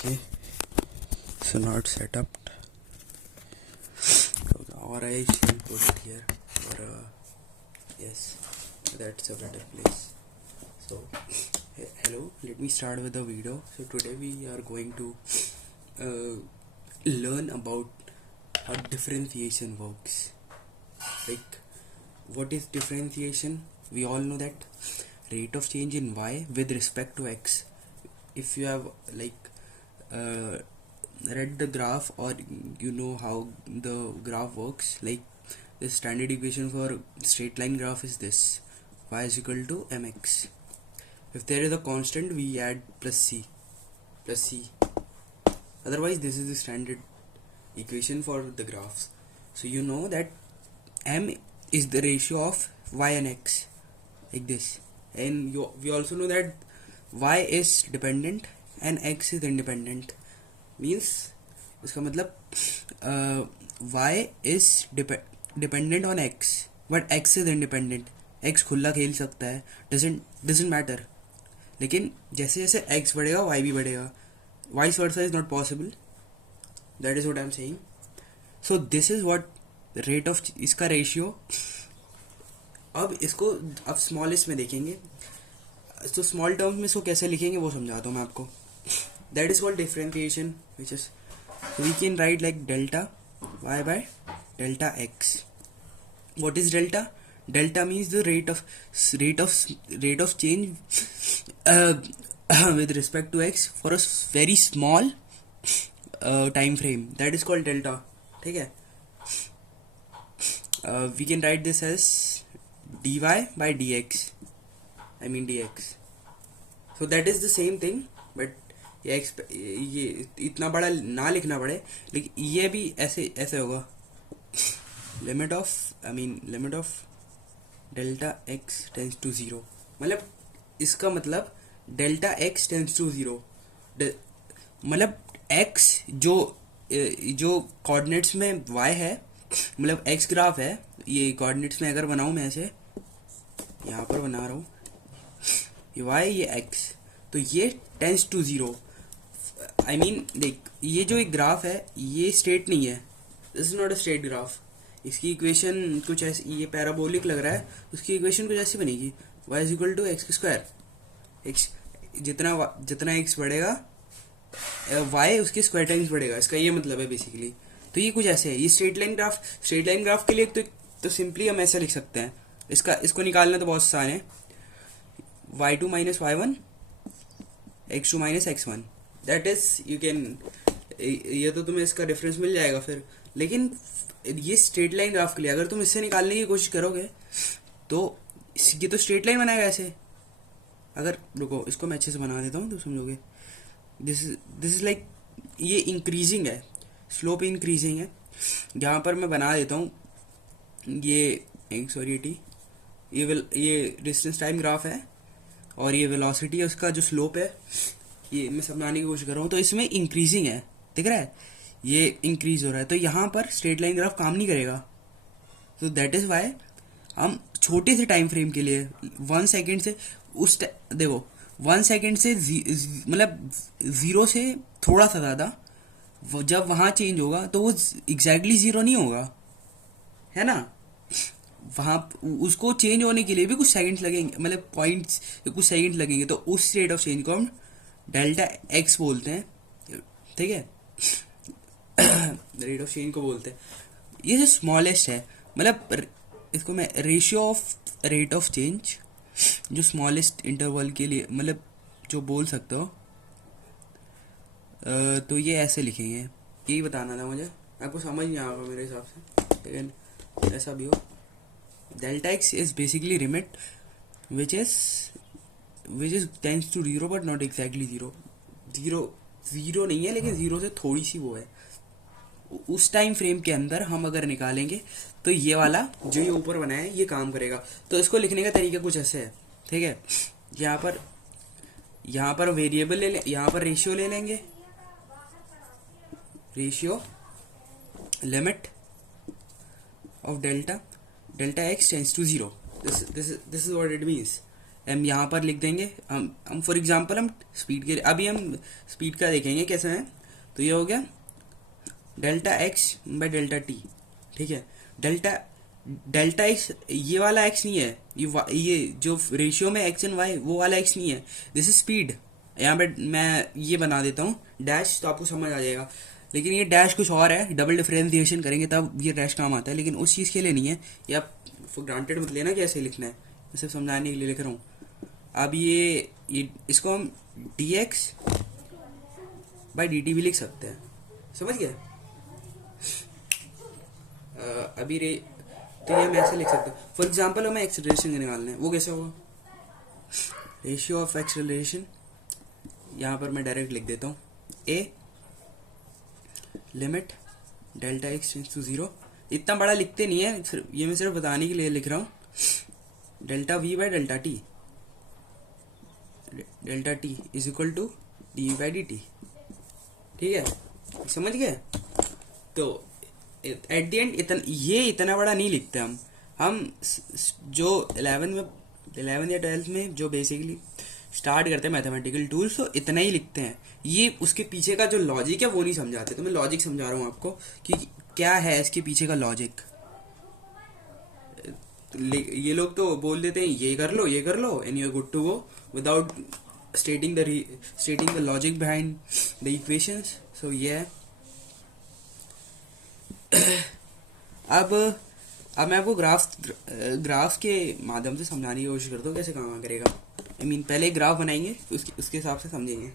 Okay, so now it's set up. Or I shall put it here. Or yes, that's a better place. So hello, let me start with the video. So today we are going to learn about how differentiation works. Like, what is differentiation? We all know that rate of change in y with respect to x. If you have read the graph, or you know how the graph works, like the standard equation for straight line graph is this: y is equal to mx. If there is a constant, we add plus c. Otherwise, this is the standard equation for the graphs. So you know that m is the ratio of y and x, like this. And we also know that y is dependent and x is independent. Means इसका मतलब y is dependent on x but x is independent. x खुला खेल सकता है, doesn't matter. लेकिन जैसे जैसे x बढ़ेगा y भी बढ़ेगा. Vice versa is not possible. That is what I am saying. So this is what rate of इसका रेशियो. अब इसको अब स्मॉलेस्ट में देखेंगे. तो स्मॉल टर्म्स में इसको कैसे लिखेंगे वो समझाता हूँ मैं आपको. That is called differentiation, which is we can write like delta y by delta x. What is delta? Delta means the rate of change with respect to x for a very small time frame. That is called delta. ठीक है. We can write this as dy by dx. I mean dx. So that is the same thing, but ये इतना बड़ा ना लिखना पड़े, लेकिन ये भी ऐसे होगा. Limit of delta x tends to zero. मतलब इसका मतलब delta x tends to zero. मतलब एक्स जो कोऑर्डिनेट्स में वाई है, मतलब एक्स ग्राफ है. ये कोऑर्डिनेट्स में अगर बनाऊँ मैं ऐसे यहाँ पर बना रहा हूँ, ये वाई ये एक्स, तो ये टेंस टू ज़ीरो. देख, ये जो एक ग्राफ है ये स्ट्रेट नहीं है. This is not a straight graph. इसकी इक्वेशन कुछ ऐसी, ये पैराबोलिक लग रहा है, उसकी इक्वेशन कुछ ऐसी बनेगी: y is equal to x square. X जितना एक्स बढ़ेगा y उसके स्क्वायर टाइम्स बढ़ेगा. इसका ये मतलब है बेसिकली. तो ये कुछ ऐसे है. ये स्ट्रेट लाइन ग्राफ के लिए तो सिंपली हम ऐसा लिख सकते हैं. इसको निकालना तो बहुत आसान है. y2 minus y1 x2 minus x1. That is you can, ये तो तुम्हें इसका डिफरेंस मिल जाएगा फिर. लेकिन ये स्ट्रेट लाइन ग्राफ के लिए अगर तुम इससे निकालने की कोशिश करोगे तो ये तो स्ट्रेट लाइन बनाएगा ऐसे. अगर रुको, इसको मैं अच्छे से बना देता हूँ तो समझोगे. दिस इज लाइक, ये इंक्रीजिंग है, स्लोप इंक्रीजिंग है. यहाँ पर मैं बना देता हूँ ये डिस्टेंस टाइम ग्राफ है, और ये वेलोसिटी है, उसका जो स्लोप है, ये मैं समझाने की कोशिश कर रहा हूँ. तो इसमें इंक्रीजिंग है, दिख रहा है, ये इंक्रीज हो रहा है. तो यहाँ पर स्ट्रेट लाइन ग्राफ काम नहीं करेगा. तो दैट इज वाई हम छोटे से टाइम फ्रेम के लिए 1 सेकेंड से देखो 1 सेकेंड से मतलब 0 से थोड़ा सा ज़्यादा जब वहाँ चेंज होगा तो वो एग्जैक्टली 0 नहीं होगा, है ना. वहाँ उसको चेंज होने के लिए भी कुछ सेकंड्स लगेंगे, मतलब पॉइंट्स कुछ सेकंड्स लगेंगे. तो उस रेट ऑफ चेंज को हम डेल्टा एक्स बोलते हैं. ठीक है, रेट ऑफ चेंज को बोलते हैं. ये जो स्मॉलेस्ट है, मतलब इसको मैं रेट ऑफ चेंज जो स्मॉलेस्ट इंटरवल के लिए मतलब जो बोल सकते हो. तो ये ऐसे लिखेंगे. यही बताना था मुझे, आपको समझ नहीं आएगा मेरे हिसाब से, लेकिन ऐसा भी हो. Delta x is basically limit which is tends to 0 but not exactly 0. Zero नहीं है, लेकिन 0 से थोड़ी सी वो है. उस टाइम फ्रेम के अंदर हम अगर निकालेंगे तो ये वाला जो ये ऊपर बनाया है ये काम करेगा. तो इसको लिखने का तरीका कुछ ऐसे है. ठीक है, यहाँ पर वेरिएबल यहाँ पर रेशियो ले लेंगे. Ratio limit of delta x tends to 0. This is what it means. हम यहाँ पर लिख देंगे, हम फॉर एग्जांपल हम स्पीड के लिए अभी हम स्पीड का देखेंगे कैसे है। तो ये हो गया delta x by delta T, ठीक है। डेल्टा डेल्टा एक्स ये वाला एक्स नहीं है, ये जो रेशियो में एक्स एंड वाई वो वाला एक्स नहीं है, दिस इज स्पीड। यहाँ पे मैं ये बना देता हूँ डैश, तो आपको समझ आ जाएगा। लेकिन ये डैश कुछ और है, डबल डिफरेंशिएशन करेंगे तब ये डैश काम आता है, लेकिन उस चीज़ के लिए नहीं है। ये आप फॉर ग्रांटेड मत लेना कि ऐसे लिखना है, मैं सिर्फ समझाने के लिए लिख रहा हूँ। अब ये इसको हम D x by d T भी लिख सकते हैं, समझ गए। अभी रे तो ये हम ऐसे लिख सकते हैं। फॉर एग्जांपल हमें एक्सेलरेशन निकालना है, वो कैसे होगा, रेशियो ऑफ एक्सेलरेशन, यहाँ पर मैं डायरेक्ट लिख देता हूँ a limit delta x tends to 0। इतना बड़ा लिखते नहीं है, ये मैं सिर्फ बताने के लिए लिख रहा हूँ। Delta v by delta t, delta t is equal to d by d t, ठीक है, समझ गए। तो एट द एंड इतना बड़ा नहीं लिखते हम जो 11 या 12 में जो बेसिकली स्टार्ट करते हैं मैथमेटिकल टूल्स, तो इतना ही लिखते हैं। ये उसके पीछे का जो लॉजिक है वो नहीं समझाते, तो मैं लॉजिक समझा रहा हूँ आपको कि क्या है इसके पीछे का लॉजिक। ये लोग तो बोल देते हैं ये कर लो and you are good to go without stating the logic behind the equations. So ये अब मैं आपको ग्राफ के माध्यम से समझाने की कोशिश करता हूँ कैसे काम करेगा। पहले एक ग्राफ बनाएंगे, उसके हिसाब से समझेंगे।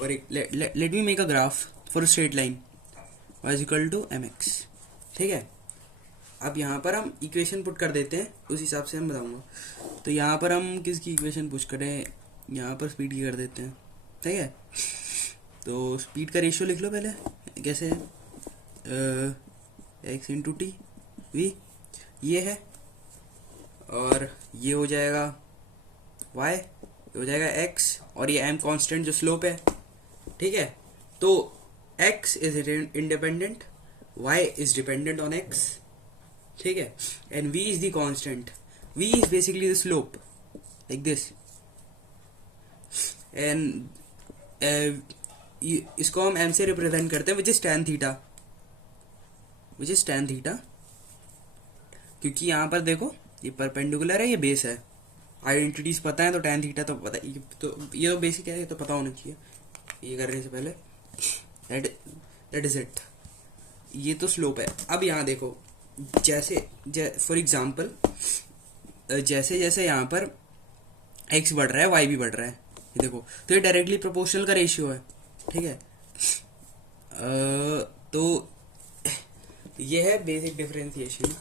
और एक let me make a graph for straight line is equal to m x, ठीक है। अब यहाँ पर हम इक्वेशन पुट कर देते हैं, उस हिसाब से हम बताऊंगा। तो यहाँ पर हम किसकी इक्वेशन पुट करें, यहाँ पर स्पीड की कर देते हैं, ठीक है। तो स्पीड का रेशियो लिख लो पहले, कैसे एक्स इंटू टी वी ये है, और ये हो जाएगा y, ये हो जाएगा x, और ये m कांस्टेंट जो स्लोप है, ठीक है। तो x is independent, y is dependent on x, ठीक है, and v is the constant, v is basically the slope like this. And इसको हम m से रिप्रेजेंट करते हैं, विच इज tan थीटा, क्योंकि यहाँ पर देखो ये परपेंडिकुलर है, ये बेस है। आइडेंटिटीज पता है तो tan थीटा तो पता है, तो ये तो बेसिक है, ये तो पता होना चाहिए ये करने से पहले। दैट इज इट, ये तो स्लोप है। अब यहाँ देखो फॉर एग्जांपल जैसे जैसे यहाँ पर x बढ़ रहा है y भी बढ़ रहा है, ये देखो, तो ये डायरेक्टली प्रोपोर्शनल का रेशियो है, ठीक है। तो ये है बेसिक डिफरेंशिएशन,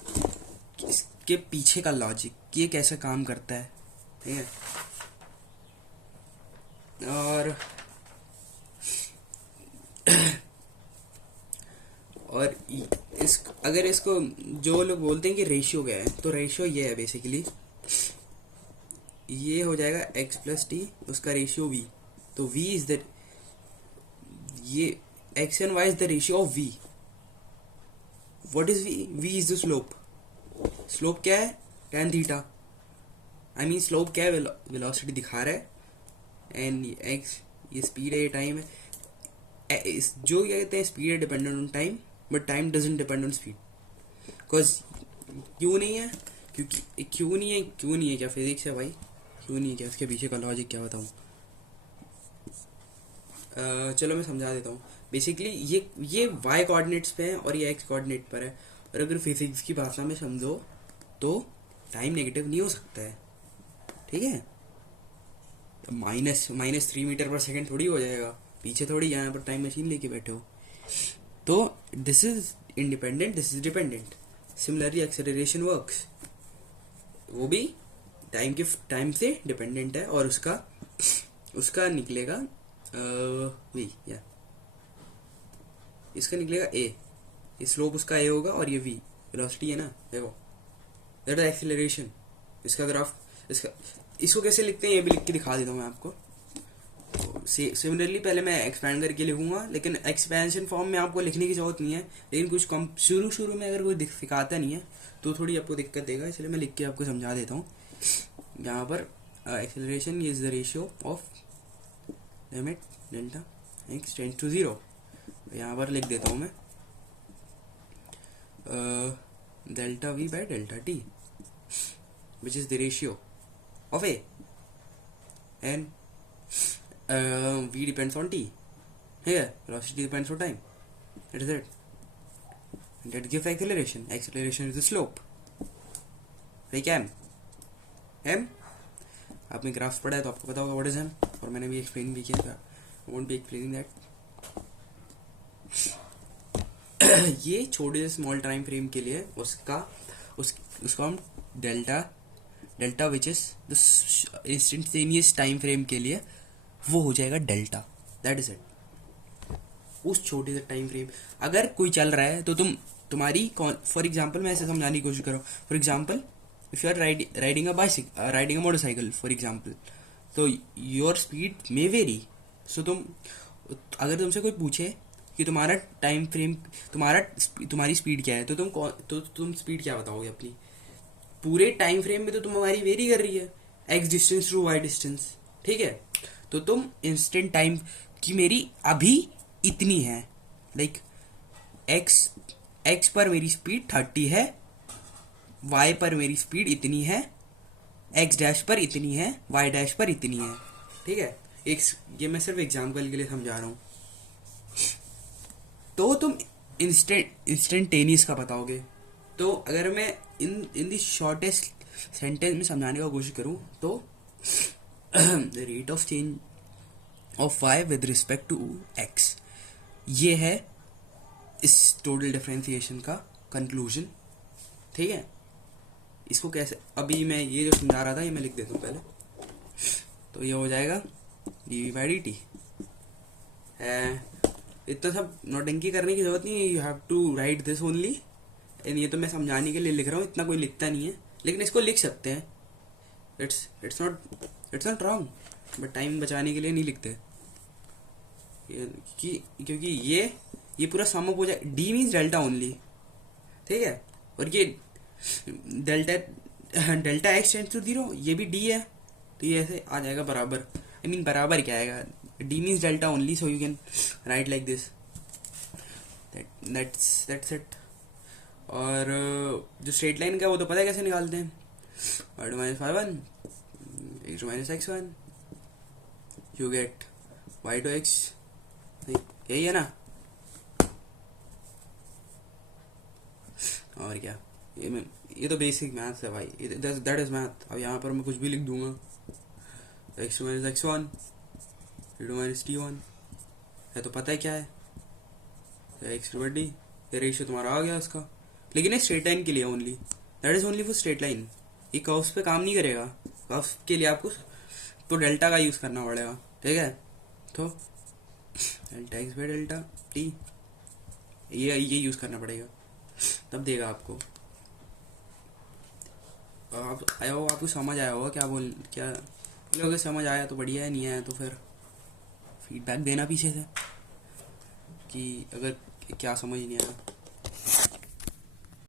इसके पीछे का लॉजिक, ये कैसे काम करता है, ठीक है। और अगर इसको जो लोग बोलते हैं कि रेशियो क्या है, तो रेशियो ये है बेसिकली, ये हो जाएगा x प्लस टी, उसका रेशियो v। तो v इज द, ये x and y is the ratio of v। What is v? v is the slope. Slope क्या है? tan theta. स्लोप क्या है? वेलोसिटी दिखा रहा है, एंड x ये स्पीड है, ये टाइम है। जो क्या कहते हैं, स्पीड है dependent on time, but time doesn't depend on speed. Because क्यों नहीं है? क्योंकि क्यों नहीं है क्या फिजिक्स है भाई? क्यों नहीं है क्या? उसके पीछे का लॉजिक क्या बताऊँ? चलो मैं समझा देता हूँ। बेसिकली ये y कोऑर्डिनेट्स पे है और ये x कोऑर्डिनेट पर है, और अगर फिजिक्स की भाषा में समझो तो टाइम नेगेटिव नहीं हो सकता है, ठीक है। -3 मीटर पर सेकेंड थोड़ी हो जाएगा, पीछे थोड़ी यहाँ पर टाइम मशीन लेके बैठे हो। तो this is independent, this is dependent. Similarly acceleration works, वो भी टाइम से डिपेंडेंट है, और उसका निकलेगा v, या इसका निकलेगा a, ये स्लोप उसका a होगा, और ये v वेलोसिटी है ना, देखो दैट इज एक्सेलरेशन। इसका ग्राफ, इसको कैसे लिखते हैं ये भी लिख के दिखा देता हूँ मैं आपको। सिमिलरली पहले मैं एक्सपैंड करके लिखूंगा, लेकिन एक्सपेंशन फॉर्म में आपको लिखने की जरूरत नहीं है, लेकिन कुछ कम शुरू में अगर कोई सिखाता नहीं है तो थोड़ी आपको दिक्कत देगा, इसलिए मैं लिख के आपको समझा देता हूँ। यहाँ पर acceleration is the ratio of limit delta x tends to 0। यहाँ पर लिख देता हूँ मैं delta v by delta t which is the ratio of a and v depends on t. Here velocity depends on time. That is it. And that gives acceleration. Acceleration is the slope. Like m. आपने graph पढ़ा है तो आपको पता होगा what is m, और मैंने भी एक्सप्लेन भी किया था। I won't be explaining that. ये छोटे से स्मॉल टाइम फ्रेम के लिए उसको हम delta which is the instantaneous time frame के लिए वो हो जाएगा डेल्टा। That is it. उस छोटे से टाइम फ्रेम अगर कोई चल रहा है तो तुम्हारी फॉर एग्जांपल मैं ऐसे समझाने की कोशिश करूँ। For example if you are riding a motorcycle for example, तो your speed may vary. So अगर तुमसे कोई पूछे कि तुम्हारा टाइम फ्रेम तुम्हारी स्पीड क्या है, तो तुम स्पीड क्या बताओगे अपनी? पूरे टाइम फ्रेम में तो तुम्हारी वेरी कर रही है x distance to y distance, ठीक है। तो तुम इंस्टेंट टाइम की मेरी अभी इतनी है, लाइक एक्स पर मेरी स्पीड 30 है, वाई पर मेरी स्पीड इतनी है, एक्स डैश पर इतनी है, वाई डैश पर इतनी है, ठीक है। ये मैं सिर्फ एग्जाम्पल के लिए समझा रहा हूँ। तो तुम इंस्टेंटेनियस का बताओगे। तो अगर मैं इन द शॉर्टेस्ट सेंटेंस में समझाने का कोशिश करूँ तो the rate of change of y with respect to x, ये है इस टोटल डिफरेंशिएशन का कंक्लूजन, ठीक है। इसको कैसे, अभी मैं ये जो समझा रहा था ये मैं लिख देता हूँ पहले। तो ये हो जाएगा डी बाई डी टी। इतना सब नोटंकी करने की जरूरत नहीं है, you have to write this only. And ये तो मैं समझाने के लिए लिख रहा हूँ, इतना कोई लिखता नहीं है, लेकिन इसको लिख सकते हैं। It's not wrong, but time बचाने के लिए नहीं लिखते क्योंकि ये पूरा सम अप हो जाए। डी मीन्स डेल्टा ओनली, ठीक है। और ये डेल्टा एक्स टेंड्स टू 0, ये भी डी है, तो ये ऐसे आ जाएगा बराबर। आई मीन बराबर क्या आएगा, D means delta only, so you can write like this. That's it. और जो स्ट्रेट लाइन का वो तो पता है कैसे निकालते हैं, y to minus y1 x to minus x1 you get y to x, यही है ना। और क्या, ये तो बेसिक मैथ्स है भाई, दैट इज मैथ। अब यहाँ पर मैं कुछ भी लिख दूंगा, x to minus x1 y to minus t1 है, तो पता है क्या है, x to d, ये रेशियो तुम्हारा आ गया उसका। लेकिन ये स्ट्रेट लाइन के लिए only, that is only for straight line. ये कर्व्स पे काम नहीं करेगा, कर्व्स के लिए आपको तो डेल्टा का यूज करना पड़ेगा, ठीक है। तो delta x by delta T ये यूज करना पड़ेगा, तब देगा आपको। आप आया हो, आपको समझ आया होगा क्या लोग समझ आया तो बढ़िया है, नहीं आया तो फिर फीडबैक देना पीछे से कि अगर क्या समझ नहीं आया।